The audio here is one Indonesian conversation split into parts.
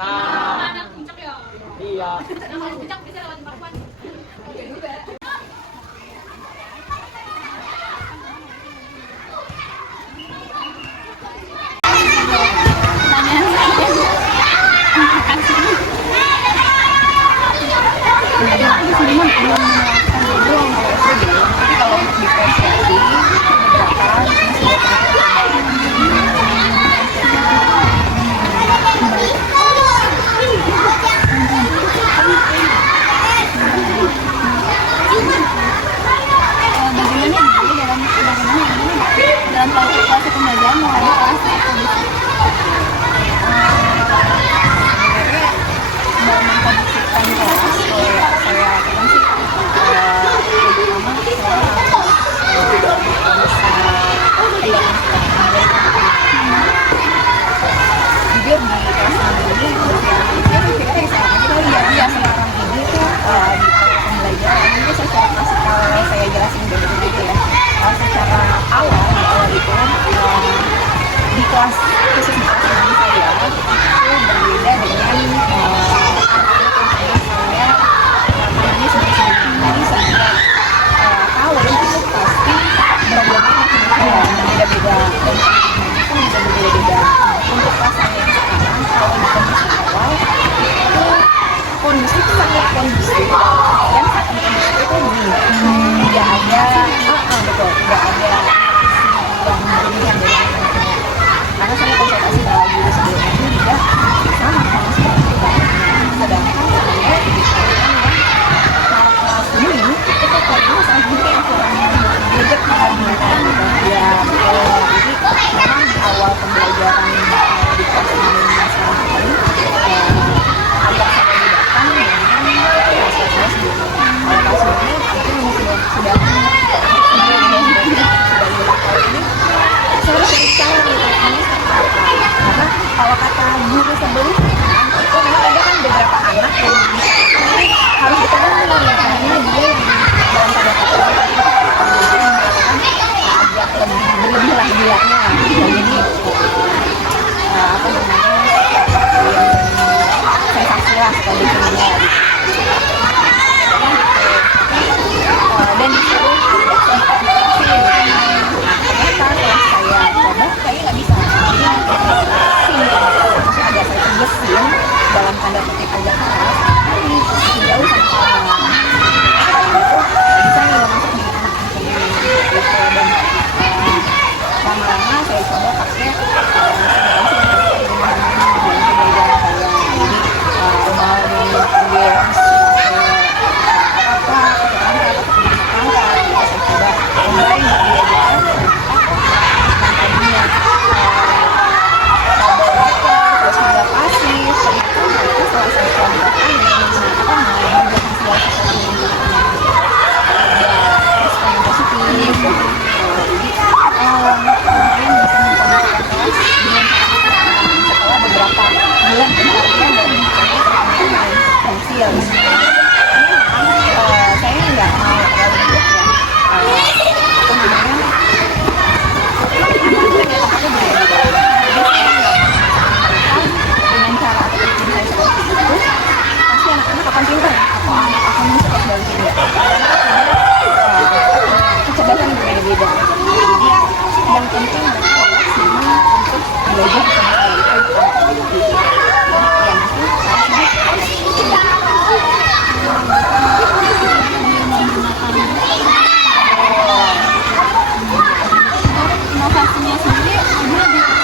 Nah, Anak puncak ya. iya. Nah, kalau puncak bisa lewat Pakuan. Oke juga. Dalam kualifikasi pembelajaran mau ada kelas itu di dalam mengkondisikan kelas saya lakukan sih jujur di kelas ini kita bisa aja ya sekarang ini tuh pembelajaran ini secara klasikal saya jelasin begitu ya. Secara awal itu di kelas khusus di kelas ini saya itu berbeda dengan saya ini sebenarnya setiap tahun itu pasti problemnya berbeda-beda dan itu bisa berbeda-beda. Untuk kelas saya yang sekarang kalau di kondisi awal itu kondisi sangat kondusif dan saat kondisi itu tidak ada betul, tidak ada yang berlebihan dari anak-anaknya karena saya konsultasi dengan guru sebelumnya itu juga sama seperti itu. Sedangkan saya di sekolah yang kelas ini itu kayaknya sangat mungkin kurang bebek dengan gitu ya betul. Jadi memang di awal pembelajaran di kelas ini sekarang ini agak sangat dibedakan dengan kelas saya sebelumnya. Kalau kelas ini mungkin sudah karena kalau kata guru sebelumnya itu memang ada kan beberapa anak yang harus ditemukan karena dia dalam tanda kata agak berlebih lah gilanya jadi apa namanya sensasi lah sekali dunia dan disitu ternyata kalau saya coba kayaknya nggak bisa jadi masih agak saya tegesin dalam tanda kutip agak keras tapi jauh sama bisa nih masuk di anak-anak ini gitu dan lama-lama saya coba pakai kecerdasan berbeda-beda. Jadi yang penting adalah maksimal untuk belajar inovasinya sendiri ada di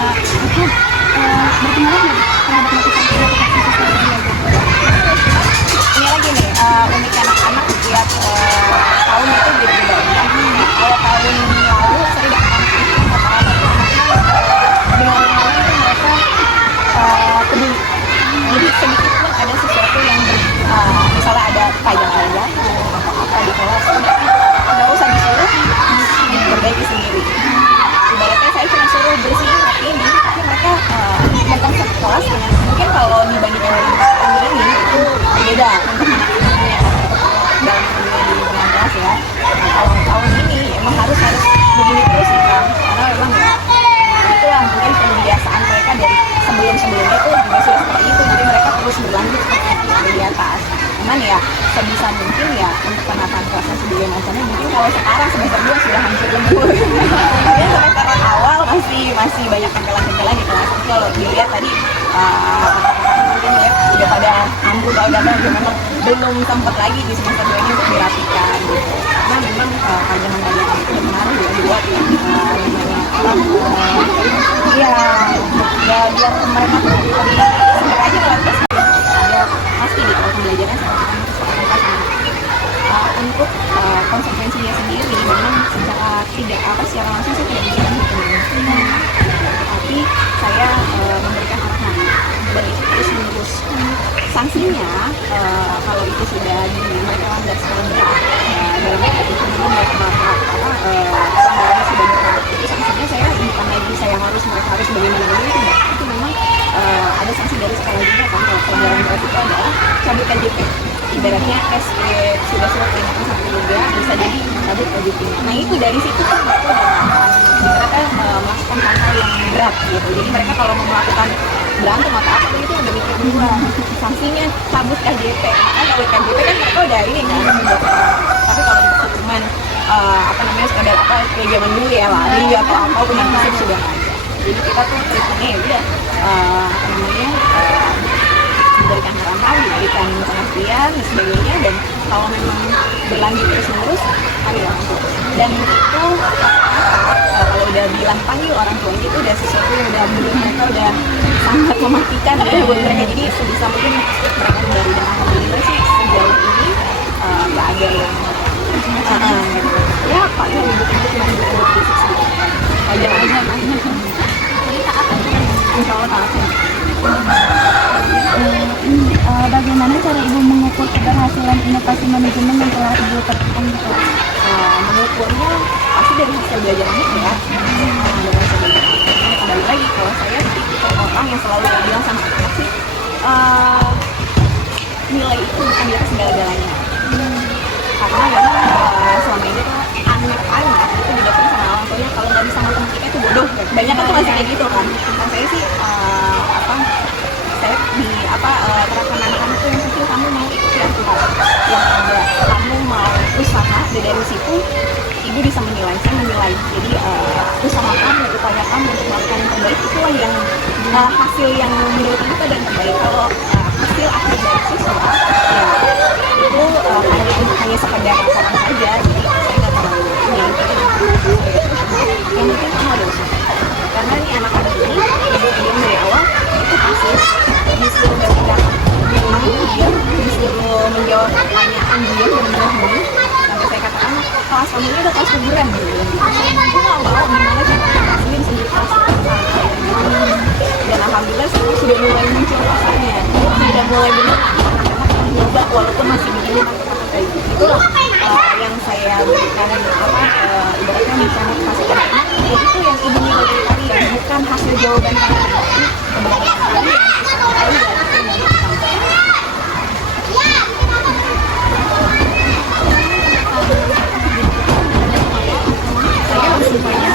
itu berpengaruh nggak terhadap motivasi siswa belajar? Ini lagi nih unik anak-anak tiap tahun itu beda-beda. Kalau tahun lalu saya dapat rata-rata tuh dengan lama itu mereka peduli. Jadi sedikit pun ada sesuatu yang misalnya ada pajak-pajak atau apa di kelas, nggak usah disuruh, perbaiki sendiri. Ibaratnya saya cuma suruh bersihin rapi ini, tapi mereka datang ke kelas dengan mungkin kalau dibandingkan dengan tahun ini itu berbeda untuk anak-anak yang dalam di lingkungan kelas ya. Nah, kalau tahun ini emang harus begini terus kita, karena memang ya itulah mungkin kebiasaan mereka dari sebelum-sebelumnya itu juga sudah seperti itu, jadi mereka terus berlanjut seperti di atas. Cuman ya sebisa mungkin ya untuk penataan kelasnya sebagai macamnya mungkin kalau sekarang semester 2 sudah hampir lembur. Kemudian semester awal masih banyak tempelan-tempelan di kelas. Kalau dilihat tadi mungkin ya udah pada ambruk atau udah memang belum sempat lagi di semester 2 ini untuk dirapikan gitu. Karena memang pajangan-pajangan itu berpengaruh ya buat ya biar mereka tuh lebih sebentar aja kelas ada pasti di kalau pembelajarannya sama untuk konsekuensinya sendiri memang secara langsung saya tidak bisa menghitung, tapi saya memberikan arahan dan itu terus menerus. Sanksinya kalau itu sudah mereka langgar secara berat dalam itu mereka pelanggarannya sudah berat, itu sanksinya saya bukan lagi mereka harus bagaimana itu memang ada sanksi dari sekolah juga kan. Kalau pelanggaran berat itu adalah cabut KJP, ibaratnya SP sudah surat peringatan 1 bisa jadi cabut KJP. Nah itu dari situ kan mereka melakukan hal-hal yang berat gitu. Jadi mereka kalau mau melakukan berantem atau apa itu udah mikir dulu sanksinya cabut KJP. Karena kalau KJP kan mereka udah ini kan. Tapi kalau cuman sekadar apa kayak zaman dulu ya lari atau apa punya fisik sudah ada. Jadi kita tuh treatmentnya ya udah diberikan harapan, diberikan pengertian dan sebagainya, dan kalau memang berlanjut terus ayo langsung. Dan itu kalau udah bilang panggil orang tua itu udah sesuatu yang udah menurut mereka udah sangat mematikan ya buat mereka. Jadi sebisa mungkin mereka dari, dan alhamdulillah sih sejauh ini nggak ada yang ya paling ribut itu cuma ribut fisik sedikit aja jadi taat insya Allah taat. Bagaimana cara Ibu mengukur keberhasilan inovasi manajemen yang telah Ibu terapkan gitu? Mengukurnya pasti dari hasil belajar anak ya. Kembali lagi kalau saya orang yang selalu bilang sama anak sih nilai itu bukan di atas segala-galanya. Karena memang selama ini tuh anak-anak itu didapet sama orang tuanya kalau nggak bisa matematika itu bodoh. Banyak kan tuh masih kayak gitu kan. Nah saya sih saya terapkan anak-anak tuh yang kecil, kamu mau ikuti aturan yang ada, kamu mau usaha, dan dari situ ibu bisa menilai, saya menilai. Jadi usaha kamu, upaya kamu untuk melakukan yang terbaik itulah yang hasil yang menurut ibu dan terbaik. Kalau hasil akhir dari siswa ya itu hanya sekedar laporan saja, jadi saya nggak terlalu yang penting kamu ada usaha. Karena nih anak-anak ini yang dari awal itu pasti disuruh bertindak memang diam, disuruh menjawab pertanyaan diam dan menjawab. Sampai saya katakan kelas kamu ini udah kelas kuburan gitu. Aku nggak mau gimana cara ngasihin sendiri kelas dan alhamdulillah sekarang sudah mulai muncul pasarnya, sudah mulai benar anak-anak berubah walaupun masih begini kayak gitu. Itulah yang saya berikan ibaratnya bisa motivasikan anak. Itu yang ibu nilai dari kalian, bukan hasil jawaban kalian, tapi keberhasilan kalian yang bisa kalian saya harus rupanya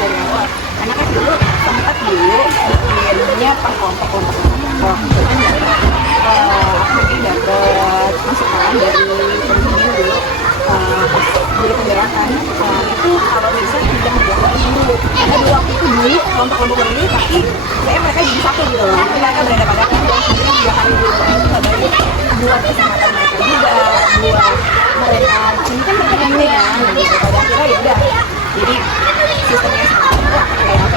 dari awal. Karena kan dulu sempat bikinnya per kelompok-kelompok cuman mungkin dapat masukan dari pembimbing dulu pas guru penggerakkan itu kalau bisa tidak menjawab dulu. Karena dulu waktu itu kelompok-kelompok dulu, tapi mereka jadi satu gitu loh. Mereka berada-pada kan dan kemudian 2 hari dulu itu nggak baik buat kesehatan mereka juga, buat mereka mungkin mereka pengen gitu. Pada akhirnya ya udah, jadi sistemnya seperti itu kayak apa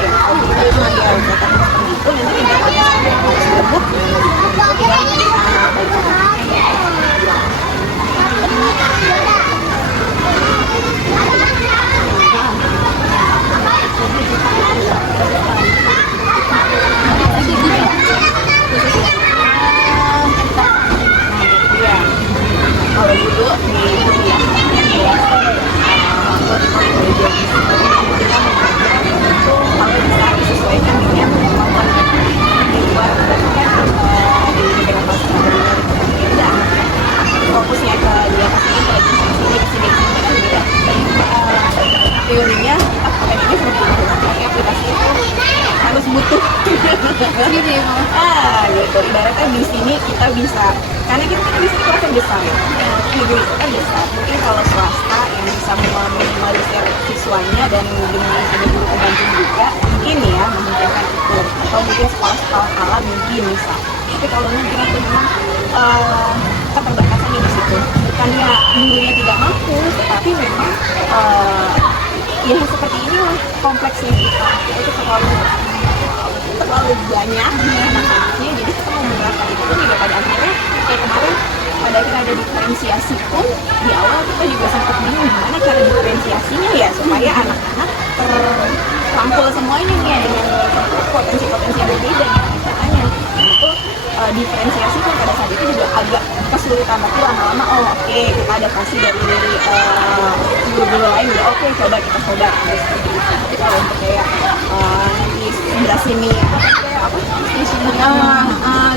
gitu. Gitu. Ibaratnya di sini kita bisa, karena kita kan di sini kelasnya besar ya, negeri kita besar. Mungkin kalau swasta yang bisa meminimalisir siswanya dan dengan ada guru pembantu juga, mungkin ya memungkinkan itu. Atau mungkin sekolah-sekolah ala mungkin bisa. Tapi kalau negeri itu memang keterbatasannya di situ. Bukannya gurunya tidak mampu, tetapi memang ya seperti inilah kompleksnya kita. Itu terlalu banyak anak-anaknya, jadi kita mau menerapkan itu pun juga pada akhirnya kayak kemarin pada akhirnya ada diferensiasi pun di awal kita juga sempat bingung gimana cara diferensiasinya ya supaya anak-anak terrangkul semuanya nih dengan potensi-potensi yang berbeda nih caranya. Itu diferensiasi pun pada saat itu juga agak kesulitan, tapi lama-lama oke, kita adaptasi dari guru-guru lain udah oke, coba kita coba seperti itu. Tapi kalau untuk kayak nanti sebelah sini kayak apa di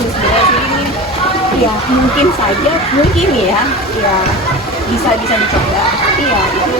sebelah sini ya mungkin saja mungkin ya bisa dicoba, tapi ya itu